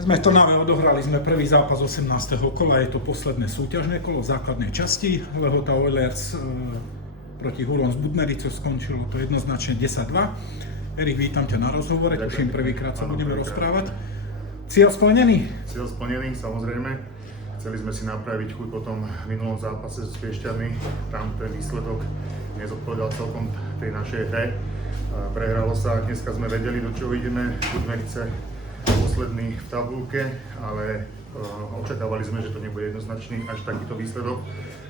Sme v Trnave odohrali sme prvý zápas 18. kola, je to posledné súťažné kolo v základnej časti. Lehota Oilers proti Huron z Budmerice skončilo to jednoznačne 10-2. Erik, vítam ťa na rozhovore, tuším prvýkrát sa budeme rozprávať. Cieľ splnený? Cieľ splnený, samozrejme. Chceli sme si napraviť chuť po tom minulom zápase s Piešťanmi. Tam ten výsledok nezodpovedal celkom tej našej hre. Prehralo sa, dneska sme vedeli, do čoho ideme. Budmerice posledný v tabulke, ale očakávali sme, že to nebude jednoznačný až takýto výsledok.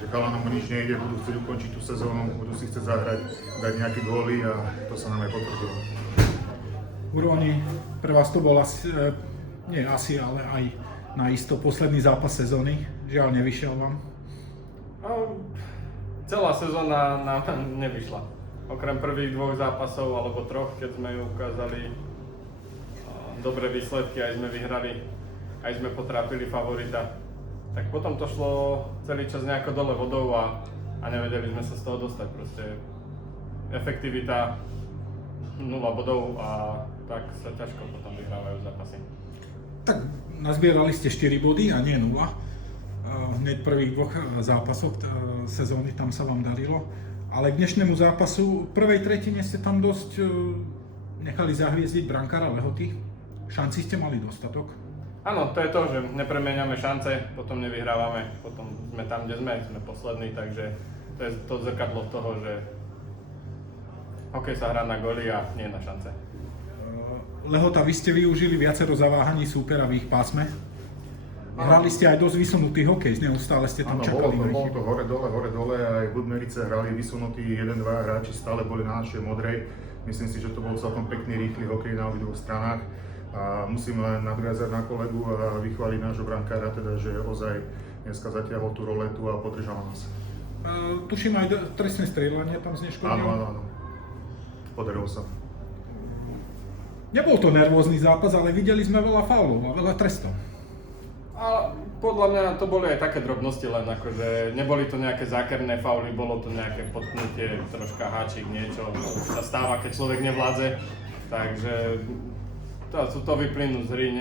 Že chalanom nič nejde, budú chcieť ukončiť tú sezónu, budú si chcieť zahrať, dať nejaké góly a to sa nám aj potvrdilo. Huroni, pre vás to bol asi, nie asi, ale aj naisto posledný zápas sezóny. Žiaľ, nevyšiel vám. Celá sezóna nám nevyšla. Okrem prvých dvoch zápasov alebo troch, keď sme ukázali dobré výsledky, aj sme vyhrali, aj sme potrápili favorita. Tak potom to šlo celý čas nejako dole vodou a nevedeli sme sa z toho dostať. Proste efektivita 0 bodov a tak sa ťažko potom vyhrávajú zápasy. Tak nazbierali ste 4 body a nie 0. Hneď prvých dvoch zápasoch sezóny tam sa vám darilo. Ale k dnešnému zápasu v prvej tretine ste tam dosť nechali zahviezdiť brankára Lehoty. Šanci ste mali dostatok? Áno, to je to, že nepremieňame šance, potom nevyhrávame, potom sme tam, kde sme poslední, takže to je to zrkadlo toho, že hokej sa hrá na góly a nie na šance. Lehota, vy ste využili viacero zaváhaní súpera v ich pásme. Hrali ste aj dosť vysunutý hokej, neustále ste tam čakali. Áno, bolo to hore dole, aj Budmerice hrali vysunutí 1-2 hráči, stále boli na našej modrej. Myslím si, že to bol celkom pekný, rýchly hokej na obidvoch stranách. A musím len nadviazať na kolegu a vychváliť nášho brankára, teda, že ozaj dneska zatiahol tú roletu a podržal nás. Tuším aj trestné strieľanie tam zneškodnil. Áno. Podarilo sa. Nebol to nervózny zápas, ale videli sme veľa faulov a veľa trestov. Ale podľa mňa to boli aj také drobnosti, len akože neboli to nejaké zákerné fauly, bolo to nejaké potknutie, troška háčik, niečo, sa stáva, keď človek nevládze, takže to vyplynú z hry,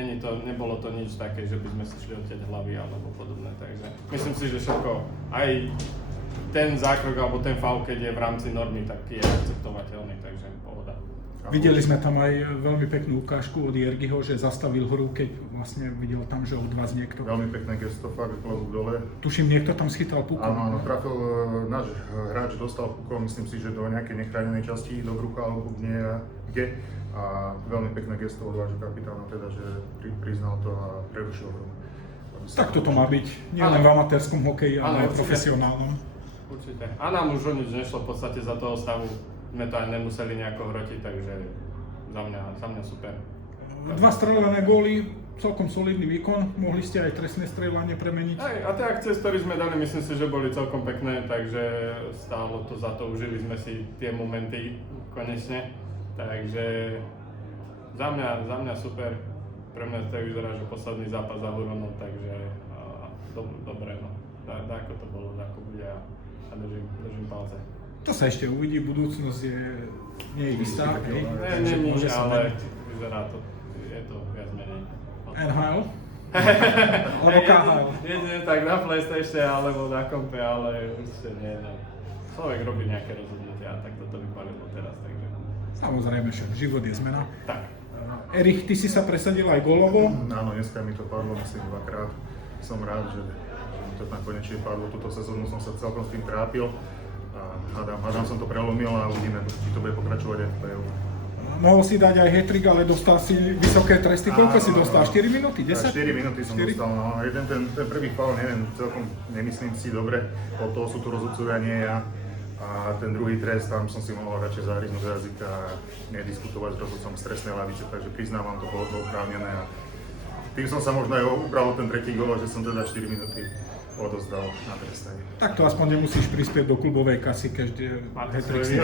nebolo to nič také, že by sme si šli odtiaľ hlavy alebo podobné, takže myslím si, že všetko, aj ten zákrok alebo ten faul, keď je v rámci normy, tak je akceptovateľný, takže pohoda. Videli sme tam aj veľmi peknú ukážku od Jergiho, že zastavil hru, keď vlastne videl tam, že od vás niekto. Veľmi pekné gesto, fakt klobúk dole. Tuším, niekto tam schytal pukom. Áno, trafil, náš hráč dostal pukom, myslím si, že do nejakej nechránenej časti, do brucha alebo nie kde. A veľmi pekné gesto od vášho kapitána, teda, že priznal to a prerušil hru. Tak toto má byť, nie len v amatérskom hokeji, ale aj profesionálnom. Určite. A nám už o nič nešlo, v podstate za toho stavu sme to aj nemuseli nejako hrotiť, takže za mňa super. 2 strelené góly, celkom solidný výkon, mohli ste aj trestné strieľanie premeniť. A tie akcie, z ktorých sme dali, myslím si, že boli celkom pekné, takže stálo to za to, užili sme si tie momenty konečne. Takže za mňa super, pre mňa to vyzerá, že posledný zápas za Huronom, takže dobre, no. Ako to bolo, ako bude a držím palce. To sa ešte uvidí, budúcnosť nie je istá. Nie, ale vyzerá to, je to viac menej. NHL? Alebo KHL? Nie tak na PlayStation alebo na kompe, ale určite nie. Človek robí nejaké rozhodnutia a tak toto vypadlo teraz, takže. Samozrejme, že život je zmena. Tak. Erich, ty si sa presadil aj gólovo. Áno, dneska mi to padlo, myslím, 2-krát. Som rád, že mi to tam konečne padlo. Túto sezónu som sa celkom s tým trápil. Hádam som to prelomil a uvidíme, či to bude pokračovať aj v play-off. Mohol si dať aj hat-trick, ale dostal si vysoké tresty. Koľko si dostal? 4 minúty? 10? 4 minúty som dostal. No. Ten prvý faul, neviem, celkom nemyslím si dobre. Od toho sú tu rozhodcovia, nie ja. A ten druhý trest, tam som si mohol radšej zahryznúť do jazyka a nediskutovať s rozhodcom z trestnej lavice, takže priznávam, to bolo to oprávnené. A tým som sa možno aj ubral ten tretí gól, že som teda 4 minúty odozdal na trestnej. Tak to aspoň nemusíš prispieť do klubovej kasy, každý hat-trick si.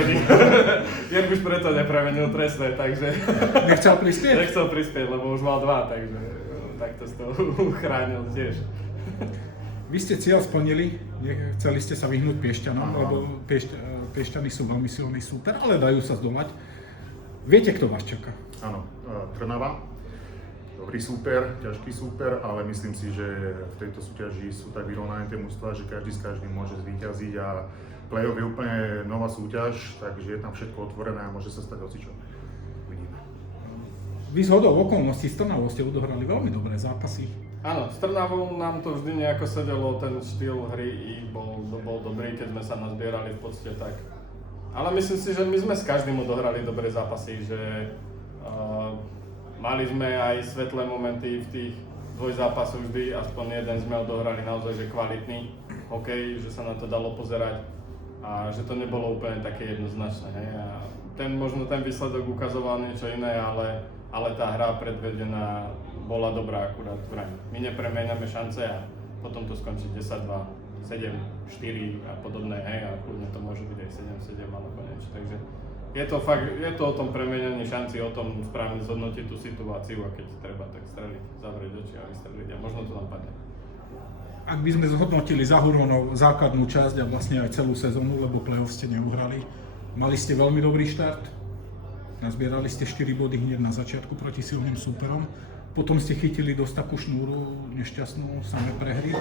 Jerguš preto nepremenil trestné, takže. Nechcel prispieť? Nechcel prispieť, lebo už mal 2, takže takto z toho uchránil tiež. Vy ste cieľ splnili, chceli ste sa vyhnúť Piešťanom, lebo Piešťany sú veľmi silný súper, ale dajú sa zdolať. Viete, kto vás čaká? Áno, Trnava. dobrý súper, ťažký súper, ale myslím si, že v tejto súťaži sú tak vyrovnané tie mužstvá, že každý s každým môže zvíťaziť a play-off je úplne nová súťaž, takže je tam všetko otvorené a môže sa stať hocičo. Uvidíme. Vy zhodou okolností s Trnavou ste odohrali veľmi dobré zápasy. Áno, s Trnavou nám to vždy nejako sedelo, ten štýl hry bol dobrý, keď sme sa nazbierali v podstate tak. Ale myslím si, že my sme s každým odohrali dobré zápasy, že mali sme aj svetlé momenty v tých dvojzápasoch vždy, aspoň jeden sme odohrali naozaj že kvalitný hokej, že sa na to dalo pozerať a že to nebolo úplne také jednoznačné. Hej. A možno ten výsledok ukazoval niečo iné, ale tá hra predvedená bola dobrá akurát. My nepremeniame šance a potom to skončí 10-2, 7-4 a podobné, hej, a kľudne to môže byť aj 7-7 alebo niečo. Takže je to o tom premenení šanci, o tom správne zhodnotiť tú situáciu a keď treba, tak streliť, zavrieť oči a vystreliť a možno to tam padne. Ak by sme zhodnotili za Huronov základnú časť a vlastne aj celú sezónu, lebo play-off ste neuhrali, mali ste veľmi dobrý štart, nazbierali ste 4 body hneď na začiatku proti silným súperom, potom ste chytili dosť takú šnúru nešťastnú, samé prehry,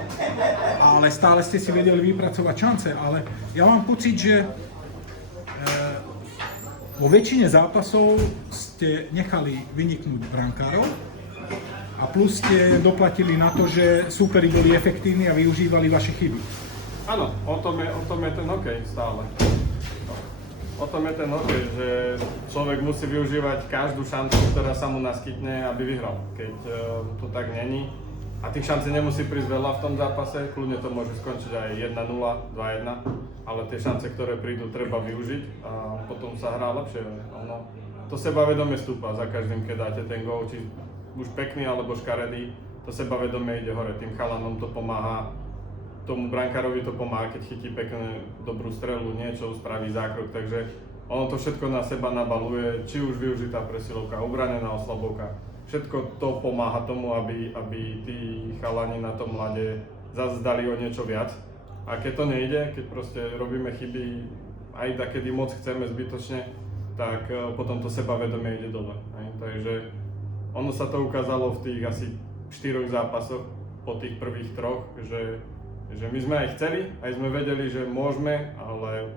ale stále ste si vedeli vypracovať šance, ale ja mám pocit, že vo väčšine zápasov ste nechali vyniknúť brankárov a plus ste doplatili na to, že súperi boli efektívni a využívali vaše chyby. Áno, o tom je ten hokej stále. O tom je ten hokej, že človek musí využívať každú šancu, ktorá sa mu naskytne, aby vyhral. Keď to tak není a tých šancí nemusí prísť veľa v tom zápase, kľudne to môže skončiť aj 1-0, 2-1, ale tie šance, ktoré prídu, treba využiť a potom sa hrá lepšie. To sebavedomie stúpa za každým, keď dáte ten gól, či už pekný alebo škaredý, to sebavedomie ide hore, tým chalanom to pomáha, tomu brankárovi to pomáha, keď chytí pekne dobrú strelu, niečo, spraví zákrok, takže ono to všetko na seba nabaluje, či už využitá presilovka, obranená oslabovka, všetko to pomáha tomu, aby tí chalani na tom ľade zase dali o niečo viac. A keď to nejde, keď proste robíme chyby, aj takedy moc chceme zbytočne, tak potom to sebavedomie ide dole. Takže ono sa to ukázalo v tých asi 4 zápasoch po tých prvých 3, že my sme aj chceli, aj sme vedeli, že môžeme, ale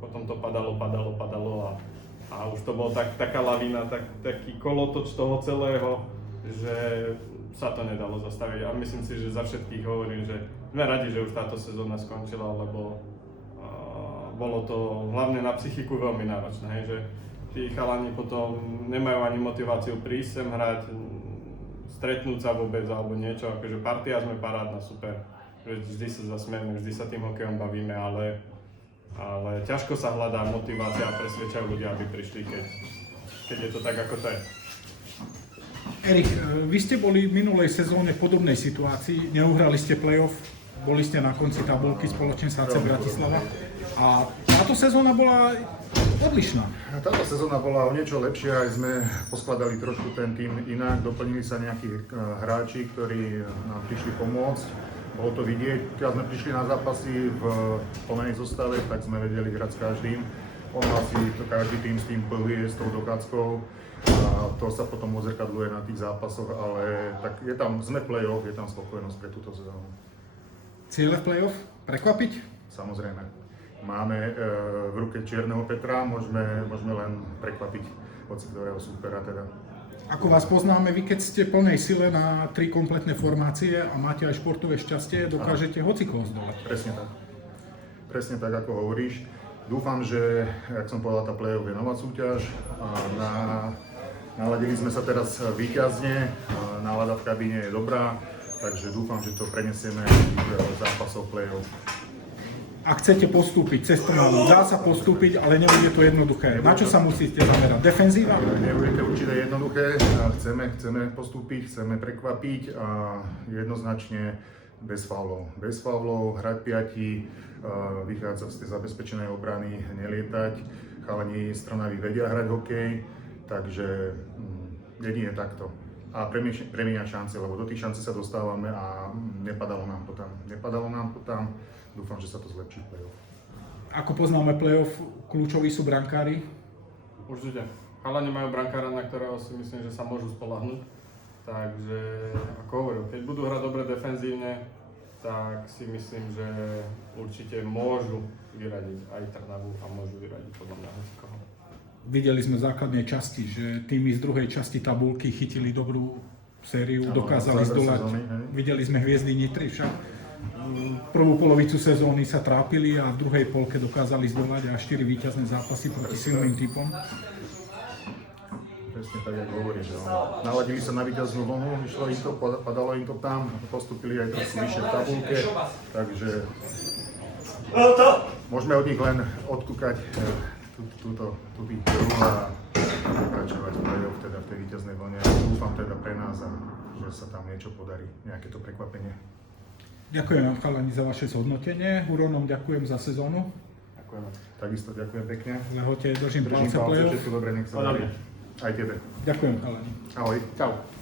potom to padalo a už to bolo taká lavína, taký kolotoč toho celého, že sa to nedalo zastaviť. A myslím si, že za všetkých hovorím, že sme radi, že už táto sezóna skončila, lebo bolo to hlavne na psychiku veľmi náročné, hej, že tí chalani potom nemajú ani motiváciu prísť sem hrať, stretnúť sa vôbec alebo niečo, akože partia sme parádna, super. Vždy sa zasmieme, vždy sa tým hokejom bavíme, ale ťažko sa hľadá motivácia a presvedčajú ľudia, aby prišli, keď je to tak, ako to je. Erik, vy ste boli v minulej sezóne v podobnej situácii, neuhrali ste play-off, boli ste na konci tabulky spoločne s HC Bratislava a táto sezóna bola odlišná. Táto sezóna bola o niečo lepšia, aj sme poskladali trošku ten tým inak, doplnili sa nejakí hráči, ktorí nám prišli pomôcť. Bolo to vidieť, keď sme prišli na zápasy v plnej zostave, tak sme vedeli hrať s každým. Ono asi to každý tým s tým bojuje, s tou dokázkou a to sa potom odzrkadluje na tých zápasoch, ale tak je tam, sme play-off, je tam spokojnosť pre túto sezónu. Ciele v play-off? Prekvapiť? Samozrejme. Máme v ruke čierneho Petra, môžeme len prekvapiť hoci ktorého súpera teda. Ako vás poznáme, vy keď ste plnej sile na 3 kompletné formácie a máte aj športové šťastie, dokážete hocikoho zdolať. Presne tak. Presne tak, ako hovoríš. Dúfam, že, jak som povedal, tá play-off je nová súťaž. Naladili sme sa teraz víťazne, nálada v kabíne je dobrá, takže dúfam, že to prenesieme do zápasov play-off. Ak chcete postúpiť cez Trnavu, dá sa postúpiť, ale nebude to jednoduché. Na čo sa musíte zamerať? Defenzíva? Nebude to určite jednoduché. Chceme postúpiť, chceme prekvapiť a jednoznačne bez faulov. Bez faulov, hrať 5, vychádzať z tej zabezpečenej obrany, nelietať. Chalani z Trnavy vedia hrať hokej, takže jedine takto. A premieňať šance, lebo do tých šancí sa dostávame a nepadalo nám to tam. Dúfam, že sa to zlepší v play-off. Ako poznáme play-off, kľúčoví sú brankári? Určite. Chalani majú brankára, na ktorého si myslím, že sa môžu spoľahnúť. Takže, ako hovorím, keď budú hrať dobre defenzívne, tak si myslím, že určite môžu vyradiť aj Trnavu a môžu vyradiť podľa mňa hocikoho. Videli sme v základnej časti, že týmy z druhej časti tabulky chytili dobrú sériu, Áno, dokázali záver zdolať. sezóny, hej. Videli sme Hviezdy Nitry však. Prvú polovicu sezóny sa trápili a v druhej polke dokázali zdolať a 4 víťazné zápasy proti silným typom. Presne tak, ako hovoríš. Naladili sa na víťaznú vlnu, išlo im to, padalo im to tam, postupili aj trošku vyššie v tabulke, takže môžeme od nich len odkúkať túto hru a pokračovať v play-off, teda v tej víťaznej vlne. Dúfam teda pre nás, a že sa tam niečo podarí, nejaké to prekvapenie. Ďakujem vám, chalani, za vaše zhodnotenie. Huronom ďakujem za sezónu. Ďakujeme. Takisto ďakujem pekne. Lehote držím Držím palce palce, play-off. všetko dobre, nech sa Podobne. darí. Aj tebe. Ďakujem, chalani. Ahoj. Čau.